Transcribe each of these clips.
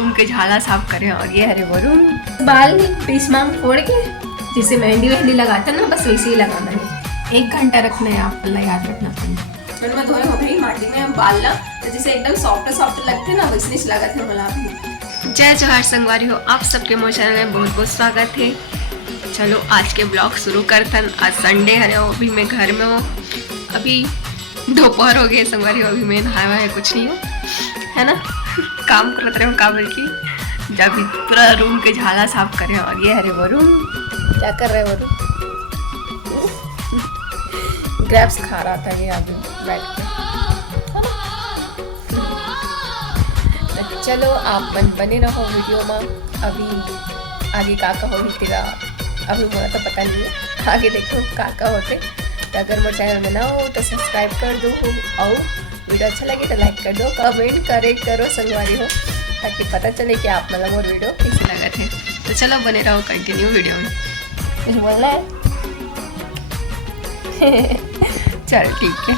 Room के झाला साफ करें और ये हरे वो रूम बाल बीच मांग फोड़ के जिसे मेहंदी वेहंदी लगाता ना बस वैसे ही लगाना है। 1 घंटा रखना है आप याद रखना पड़ेगा। मैं धोए हो गई माटी में बाल ना तो जैसे एकदम सॉफ्ट सॉफ्ट लगते ना वैसे नहीं लगा थे मला भी। जय जोहार संगवारी हो, आप सबके मोर चैनल में बहुत बहुत स्वागत है। चलो आज के ब्लॉग शुरू करतन। आज संडे है वो भी मैं घर में हूँ। अभी दोपहर हो गए संगवारी हो, अभी मैं नहाया है कुछ नहीं हो है ना काम करते रहे काबल की जब पूरा रूम के झाला साफ करें और ये हरे वो रूम क्या कर रहे वो ग्रैप्स खा रहा था ये अभी बैठ के। चलो आप बने रहो वीडियो में। अभी आगे काका हो भी तेरा अभी मुझे तो पता नहीं है, आगे देखो काका होते। तो अगर मेरे चैनल में ना हो तो सब्सक्राइब कर दो और वीडियो अच्छा लगे तो लाइक कर दो, कमेंट करो संगवारी हो ताकि पता चले कि आप मतलब और वीडियो कैसे लगा थे। तो चलो बने रहो कंटिन्यू वीडियो में। कुछ बोलना है चल ठीक है।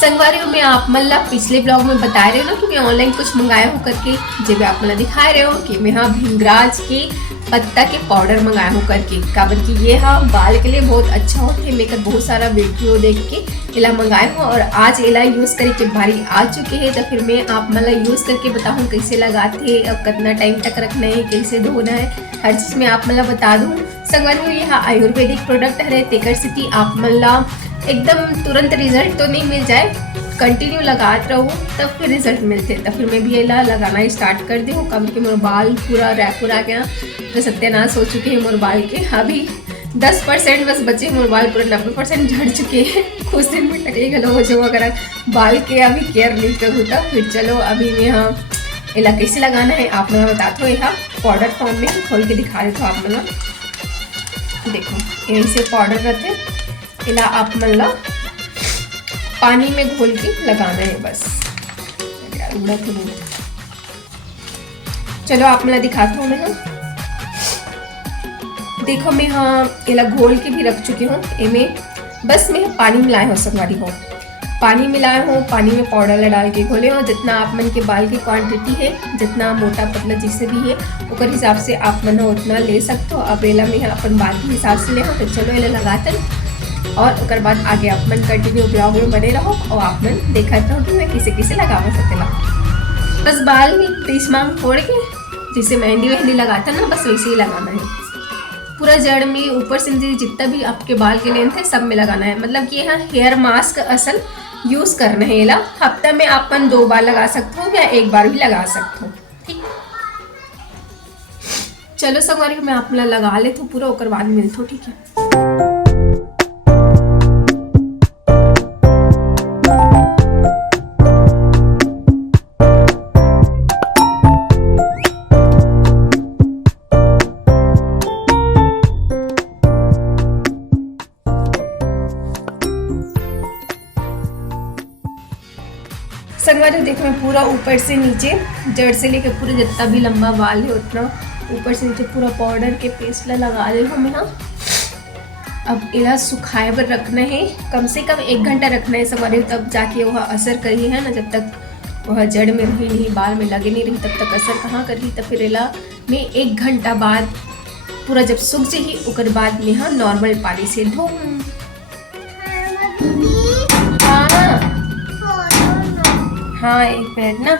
संगवारी में आप मतलब पिछले ब्लॉग में बता रहे हो ना कि मैं ऑनलाइन कुछ मंगाया हूँ करके, जब आप मतलब दिखा रहे हो कि मैं हाँ भृंगराज के पत्ता के पाउडर मंगाया हूँ करके काबर कि ये हाँ बाल के लिए बहुत अच्छा होता है। मेकर बहुत सारा वीडियो देख के इला मंगाया हूँ और आज इला यूज़ करके बारी आ चुके हैं। तो फिर मैं आप मतलब यूज़ करके बताऊँ कैसे लगाते हैं और कितना टाइम तक रखना है, कैसे धोना है, हर चीज़ में आप मतलब बता दूँ। संगवारी में यह आयुर्वेदिक प्रोडक्ट है तेकर स्थिति आप मतलब एकदम तुरंत रिजल्ट तो नहीं मिल जाए, कंटिन्यू लगाते रहो तब फिर रिजल्ट मिलते। तो फिर मैं भी ये लगाना स्टार्ट कर दी हूँ। कम के मोर बाल पूरा रैपुर आ गया तो सत्यानाश हो चुके हैं मोर बाल के। अभी 10% बस बचे, मोर बाल पूरे 90% झड़ चुके हैं। कुछ दिन में टके गलो हो जो अगर बाल के अभी केयर नहीं करूँ तो फिर चलो अभी मैं यहाँ इला कैसे लगाना है आप मैं बताते हो। यहाँ पाउडर फॉर्म में खोल के दिखा देते हो आप मतलब देखो ऐसे पाउडर रहते इला आप मतलब पानी में घोल के लगाना है बस। चलो आप मैं दिखाता हूँ। मैं देखो मैं हाँ इला घोल के भी रख चुकी हूँ। इमें बस मैं पानी मिलाए हो संगवारी हो, पानी मिलाए हो, पानी में पाउडर डाल के घोले हो। जितना आप मन के बाल की क्वांटिटी है, जितना मोटा पतला जिससे भी है उकर हिसाब से आप मन उतना ले सकते हो। अब इला में अपन बाल के हिसाब से ले हो। तो चलो इला लगाते और उसके बाद आगे आप मन कंटिन्यू ब्लॉग में बने रहो और आप मन देखा रहो कि मैं किसे किसे लगावा सकेला। बस बाल में बीच मांग फोड़ के जिसे मेहंदी वेहंदी लगाता ना बस वैसे ही लगाना है। पूरा जड़ में ऊपर से जितना भी आपके बाल के लेंथ है सब में लगाना है। मतलब कि यहाँ हेयर मास्क असल यूज करना है। इला हफ्ता में आप मन 2 बार लगा सकते हो या 1 बार भी लगा सकते हो। ठीक चलो संगवारी मैं आप लगा ले तो पूरा ओकर बाद मिलते हो। ठीक है संगवारी देखो मैं पूरा ऊपर से नीचे जड़ से लेकर पूरे जितना भी लंबा बाल है उतना ऊपर से नीचे पूरा पाउडर के पेस्ट लगा ले हम यहाँ। अब इला सुखाए पर रखना है, कम से कम 1 घंटा रखना है संगवारी, तब जाके वह असर करी है ना। जब तक वह जड़ में रही नहीं, बाल में लगे नहीं रही तब तक असर कहाँ करी। तब फिर इला में 1 घंटा बाद पूरा जब सूख जाही उकर बाद में हाँ नॉर्मल पानी से धो। हाँ 1 मिनट ना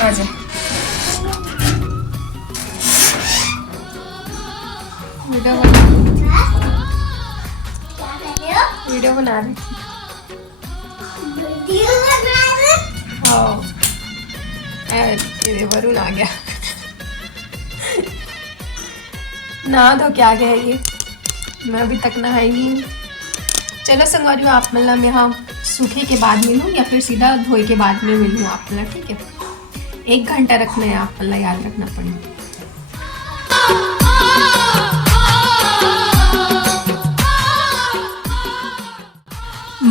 आ जाए। वीडियो बना रही थी। वरुण आ गया ना धो के आ गया ये, मैं अभी तक नहाई नहीं। चलो संगवारी आप मतलब यहाँ सूखे के बाद मिलूँ या फिर सीधा धोए के बाद में मिलूँ आप मतलब। ठीक है 1 घंटा रखना है आप मतलब याद रखना पड़ेगा।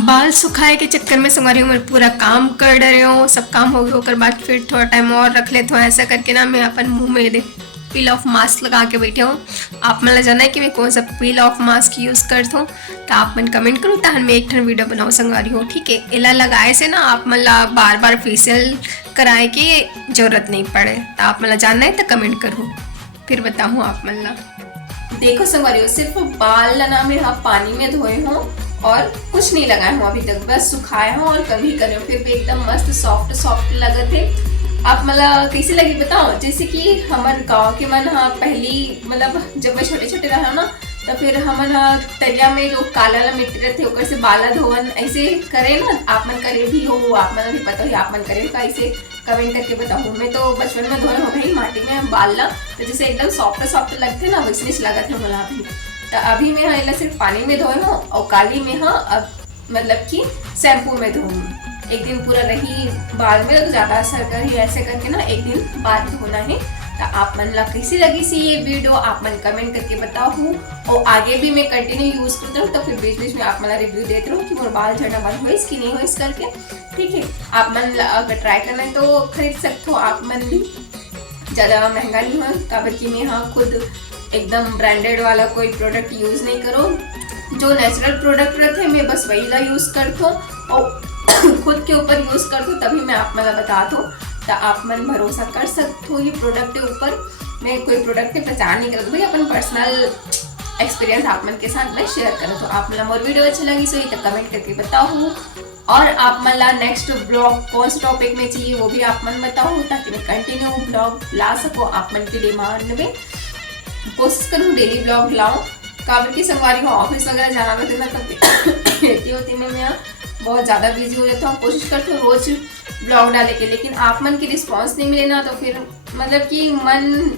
बाल सुखाए के चक्कर में संगवारी मैं पूरा काम कर रहे हो, सब काम हो गया। बाद फिर थोड़ा टाइम और रख ले तो ऐसा करके ना मैं अपन मुँह में पील ऑफ मास्क लगा के बैठे हूँ। आप मतलब जाना है कि मैं कौन सा पील ऑफ मास्क यूज़ करता हूँ, तो आप मन कमेंट करो ताहन मैं एक ठन वीडियो बनाओ संगवारी हो। ठीक है, एला लगाए से ना आप मतलब बार बार फेशियल कराए के जरूरत नहीं पड़े। तो आप मतलब जानना है तो कमेंट करो, फिर बताऊँ आप मतलब। देखो संगवारी हो, सिर्फ बाल ना मैं हाँ पानी में धोए हूँ और कुछ नहीं लगाया हूँ अभी तक, बस सुखाया हूँ और कभी करे फिर भी एकदम मस्त सॉफ्ट सॉफ्ट लगे थे। आप मतलब कैसे लगी बताओ। जैसे कि हमारे गांव के मन हाँ पहली मतलब जब मैं छोटे छोटे रहा ना, तो फिर हमन तरिया में जो काला ला मिट्टी रहते ओकर से बाला धोवन ऐसे करे ना। आप मन करे भी हो, आप मन भी पता हो आप मन करे का ऐसे कमेंट करके बताओ। मैं तो बचपन में धोए हो गई माटी में बाल ला, तो जैसे एकदम सॉफ्ट सॉफ्ट लगते ना वैसे लगत है मला अभी। तो अभी मैं हाँ सिर्फ पानी में धोए हूँ और काली में हाँ अब मतलब कि शैम्पू में धोऊँ। एक दिन पूरा रही बाल में तो ज्यादा असर कर ही, ऐसे करके ना एक दिन बाद धोना है। तो आप मन ला कैसी लगी सी ये वीडियो आप मन कमेंट करके बताओ हूँ। और आगे भी मैं कंटिन्यू यूज करती हूँ, तो फिर बीच बीच में आप मला रिव्यू देते रहो कि मोर बाल झड़ना बंद हुई कि नहीं हुई करके। ठीक है, आप मन अगर ट्राई करना है तो खरीद सकते हो। आप मन भी ज़्यादा महंगा नहीं हो, काबर कि मैं हाँ खुद एकदम ब्रांडेड वाला कोई प्रोडक्ट यूज़ नहीं करो। जो नेचुरल प्रोडक्ट रहते हैं मैं बस वही ला यूज़ करती हूँ और खुद के ऊपर यूज़ करती हूँ, तभी मैं आप मला बता दूँ। तो आप मन भरोसा कर सकते हो ये प्रोडक्ट के ऊपर। मैं कोई प्रोडक्ट के प्रचार नहीं करती भाई, अपन पर्सनल एक्सपीरियंस आप मन के साथ मैं शेयर करूँ। तो आप मतलब मोर वीडियो अच्छा लगी सो तो कमेंट करके बताओ हूँ। और आप मला नेक्स्ट ब्लॉग कौन से टॉपिक में चाहिए वो भी आप मन बताओ, ताकि मैं कंटिन्यू ब्लॉग ला सको आप मन की डिमांड में। कोशिश करूँ डेली ब्लॉग लाऊं, काबर की संगवारी को ऑफिस वगैरह जाना रहता है तब होती मैं यहाँ बहुत ज़्यादा बिजी हो जाता हूँ। कोशिश करती हूँ रोज ब्लॉग डाले के, लेकिन आप मन की रिस्पांस नहीं मिले ना तो फिर मतलब कि मन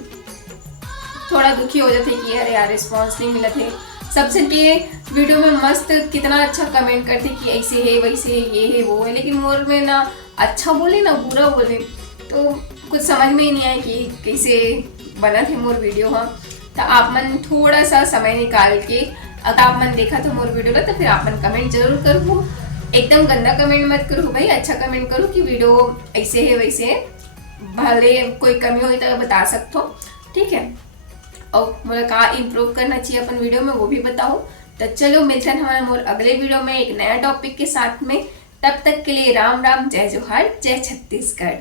थोड़ा दुखी हो जाते कि अरे यार रिस्पांस नहीं मिला थे। सबसे के वीडियो में मस्त कितना अच्छा कमेंट करते कि ऐसे है वैसे है ये है वो है, लेकिन मोर में ना अच्छा बोले ना बुरा बोले तो कुछ समझ में ही नहीं आया कि कैसे बना थे मोर वीडियो। हाँ, तो आप मन थोड़ा सा समय निकाल के अगर आप मन देखा तो मोर वीडियो का, तो फिर आप मन कमेंट जरूर करो। एकदम गंदा कमेंट मत करो भाई, अच्छा कमेंट करो कि वीडियो ऐसे है वैसे है, भले कोई कमी हो तो बता सकते हो। ठीक है, और मुझे कहाँ इम्प्रूव करना चाहिए अपन वीडियो में वो भी बताओ। तो चलो मिलते हैं हमारे मोर अगले वीडियो में एक नया टॉपिक के साथ में। तब तक के लिए राम राम, जय जोहार, जय छत्तीसगढ़।